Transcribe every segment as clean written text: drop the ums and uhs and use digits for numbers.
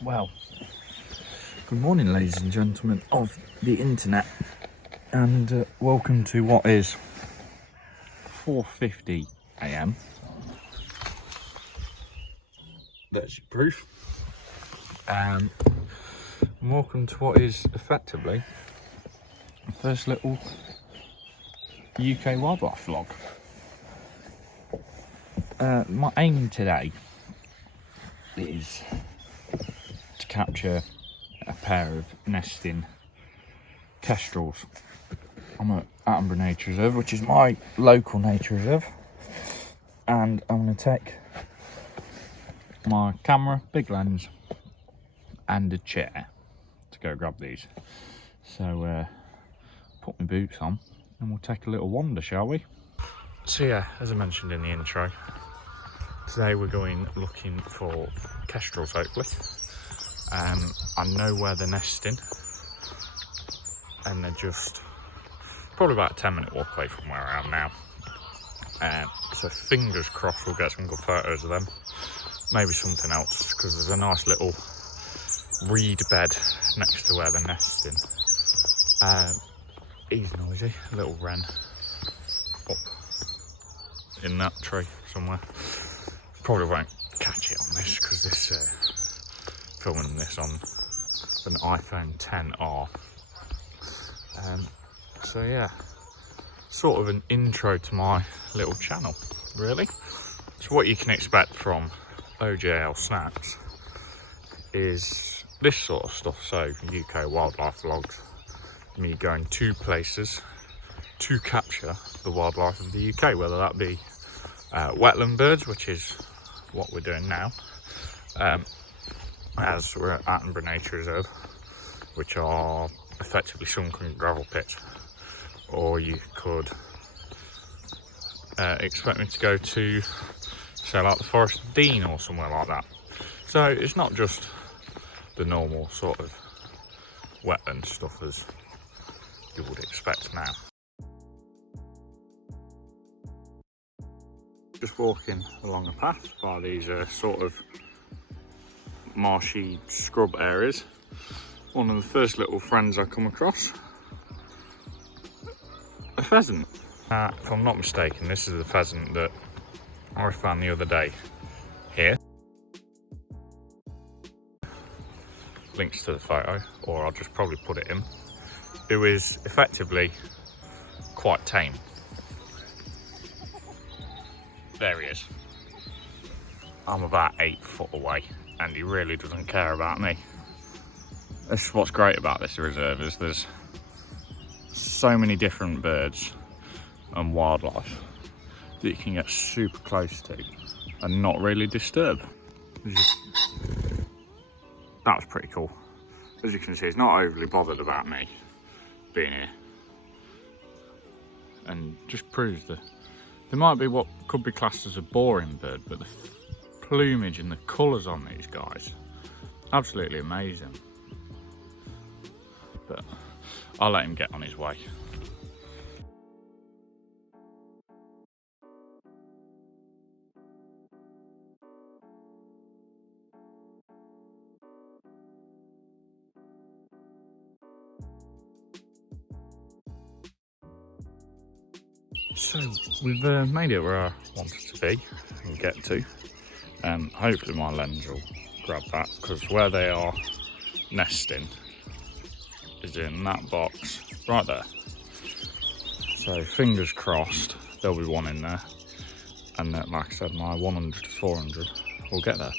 Well, good morning, ladies and gentlemen of the internet, and welcome to what is 4:50 a.m. That's your proof. And welcome to what is effectively the first little UK wildlife vlog. My aim today is to capture a pair of nesting kestrels. I'm at Attenborough Nature Reserve, which is my local nature reserve, and I'm going to take my camera, big lens, and a chair to go grab these. So put my boots on and we'll take a little wander, shall we? So yeah, as I mentioned in the intro, today we're going looking for kestrels, hopefully. I know where they're nesting, and they're just probably about a 10-minute walk away from where I am now. So fingers crossed we'll get some good photos of them. Maybe something else, because there's a nice little reed bed next to where they're nesting. He's noisy, a little wren up in that tree somewhere. Probably won't catch it on this, because filming this on an iPhone XR. So yeah, sort of an intro to my little channel, really. So what you can expect from OJL Snacks is this sort of stuff. So UK wildlife vlogs, me going to places to capture the wildlife of the UK, whether that be wetland birds, which is what we're doing now, as we're at Attenborough Nature Reserve, which are effectively sunken gravel pits. Or you could expect me to go to, say, like the Forest of Dean or somewhere like that. So it's not just the normal sort of wetland stuff as you would expect now. Just walking along a path by these sort of marshy scrub areas. One of the first little friends I come across, a pheasant. If I'm not mistaken, this is the pheasant that I found the other day here. Links to the photo, or I'll just probably put it in. It was effectively quite tame. There he is. I'm about 8 foot away, and he really doesn't care about me. This is what's great about this reserve, is there's so many different birds and wildlife that you can get super close to and not really disturb. That was pretty cool. As you can see, he's not overly bothered about me being here, and just proves that there might be what could be classed as a boring bird, but the plumage and the colours on these guys, absolutely amazing. But I'll let him get on his way. So we've made it where I wanted to be and get to. Hopefully my lens will grab that, because where they are nesting is in that box right there. So fingers crossed there'll be one in there, and that, like I said, my 100 to 400 will get there.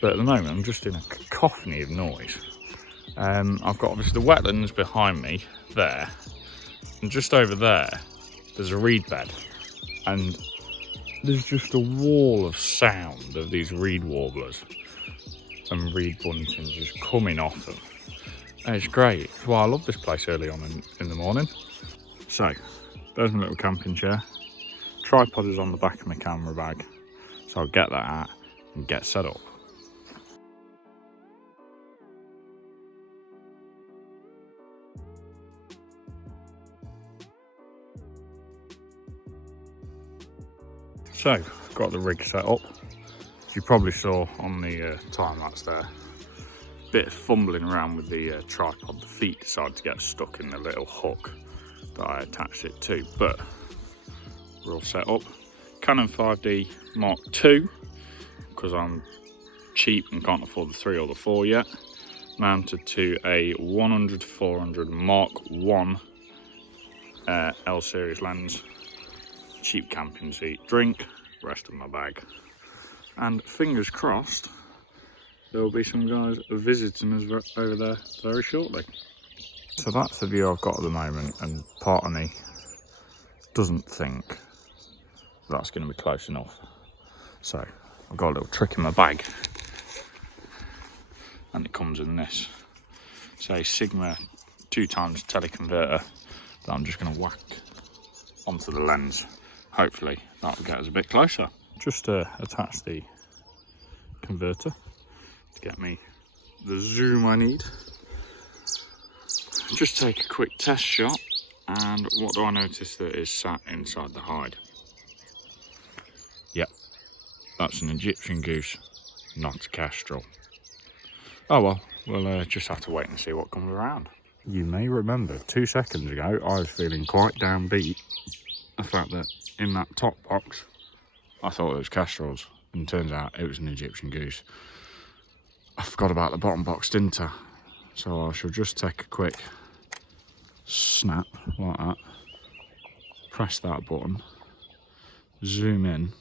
But at the moment I'm just in a cacophony of noise. I've got obviously the wetlands behind me there, and just over there there's a reed bed, and there's just a wall of sound of these reed warblers and reed buntings just coming off them. And it's great. Well, I love this place early on in the morning. So there's my little camping chair. Tripod is on the back of my camera bag, so I'll get that out and get set up. So, got the rig set up. As you probably saw on the time lapse there, bit of fumbling around with the tripod, the feet decided to get stuck in the little hook that I attached it to, but we're all set up. Canon 5D Mark II, because I'm cheap and can't afford the 3 or the 4 yet. Mounted to a 100-400 Mark I L series lens. Cheap camping seat, drink, rest of my bag. And fingers crossed, there will be some guys visiting us over there very shortly. So that's the view I've got at the moment, and part of me doesn't think that's going to be close enough. So I've got a little trick in my bag, and it comes in this. It's a Sigma 2x teleconverter that I'm just going to whack onto the lens. Hopefully that'll get us a bit closer. Just attach the converter to get me the zoom I need. Just take a quick test shot, and what do I notice that is sat inside the hide? Yep, that's an Egyptian goose, not a kestrel. Oh well, we'll just have to wait and see what comes around. You may remember 2 seconds ago I was feeling quite downbeat the fact that in that top box I thought it was kestrels, and turns out it was an Egyptian goose. I forgot about the bottom box, didn't I? So I shall just take a quick snap like that, press that button, zoom in,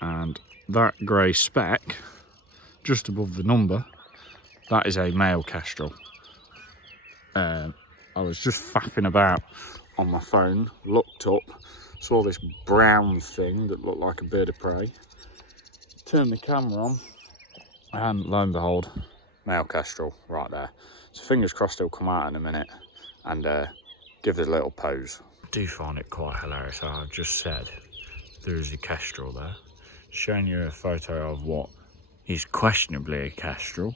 and that grey speck just above the number, that is a male kestrel. I was just faffing about on my phone, looked up, saw this brown thing that looked like a bird of prey, turned the camera on, and lo and behold, male kestrel right there. So fingers crossed he'll come out in a minute and give us a little pose. I do find it quite hilarious how I've just said there is a kestrel there, showing you a photo of what is questionably a kestrel,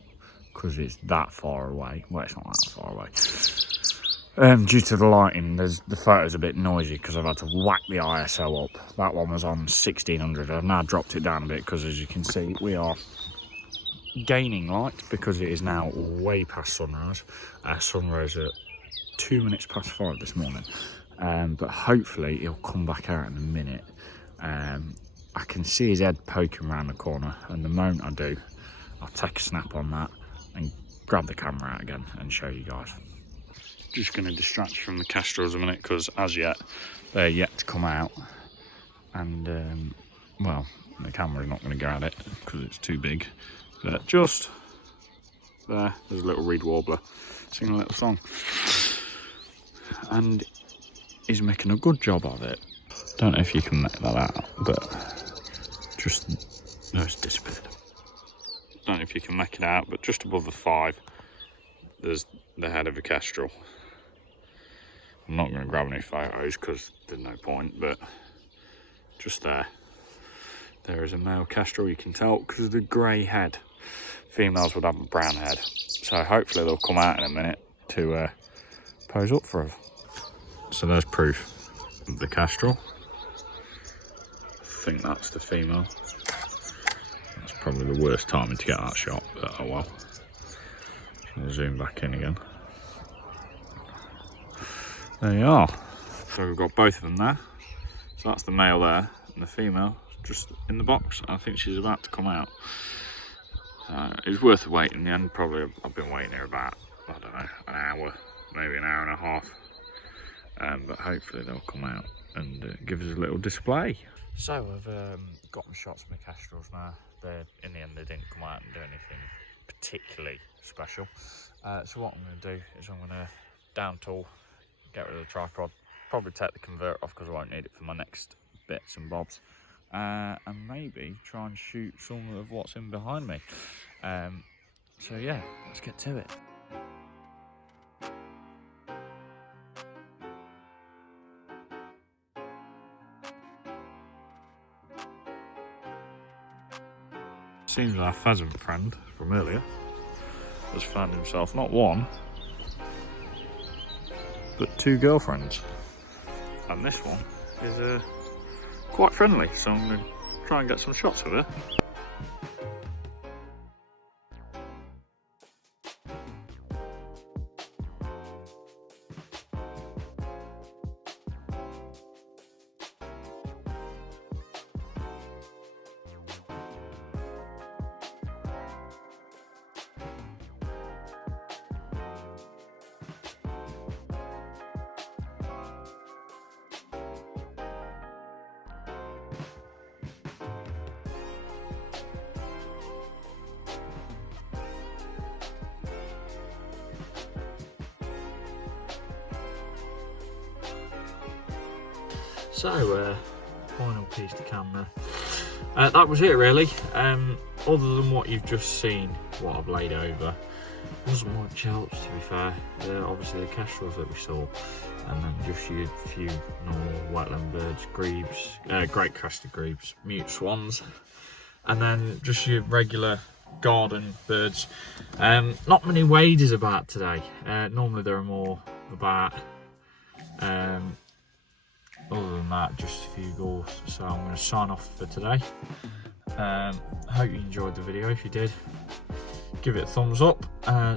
because it's that far away. Well, it's not that far away. Due to the lighting, the photo's a bit noisy because I've had to whack the ISO up. That one was on 1600. I've now dropped it down a bit because, as you can see, we are gaining light because it is now way past sunrise. Sunrise at 2 minutes past 5 this morning. But hopefully he'll come back out in a minute. I can see his head poking around the corner, and the moment I do, I'll take a snap on that and grab the camera out again and show you guys. Just going to distract you from the kestrels a minute, because as yet they're yet to come out, and well, the camera's not going to go at it because it's too big. But just there's a little reed warbler singing a little song, and he's making a good job of it. Don't know if you can make that out, but just no, it's disappeared. Don't know if you can make it out, but just above the 5 there's the head of a kestrel. I'm not going to grab any photos because there's no point, but just there is a male kestrel. You can tell because of the grey head. Females would have a brown head, so hopefully they'll come out in a minute to pose up for us. So there's proof of the kestrel. I think that's the female. That's probably the worst timing to get that shot, but oh well. I'll zoom back in again. There you are. So we've got both of them there. So that's the male there, and the female just in the box. I think she's about to come out. It's worth a wait in the end. Probably I've been waiting here about, I don't know, an hour, maybe an hour and a half. But hopefully they'll come out and give us a little display. So I've got my shots of my kestrels now. In the end they didn't come out and do anything particularly special. So what I'm going to do is I'm going to down tool, get rid of the tripod, probably take the converter off because I won't need it for my next bits and bobs, and maybe try and shoot some of what's in behind me. So yeah, let's get to it. Seems our pheasant friend from earlier has found himself not one, but 2 girlfriends. And this one is quite friendly, so I'm going to try and get some shots of her. So, final piece to camera. That was it really. Other than what you've just seen, what I've laid over, wasn't much else to be fair. Obviously the kestrels that we saw, and then just your few normal wetland birds, grebes, great crested grebes, mute swans, and then just your regular garden birds. Not many waders about today. Normally there are more about. Other than that, just a few gulls. So I'm going to sign off for today. Hope you enjoyed the video. If you did, give it a thumbs up.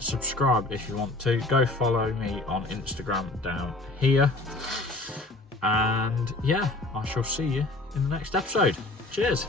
Subscribe if you want to. Go follow me on Instagram down here. And yeah, I shall see you in the next episode. Cheers.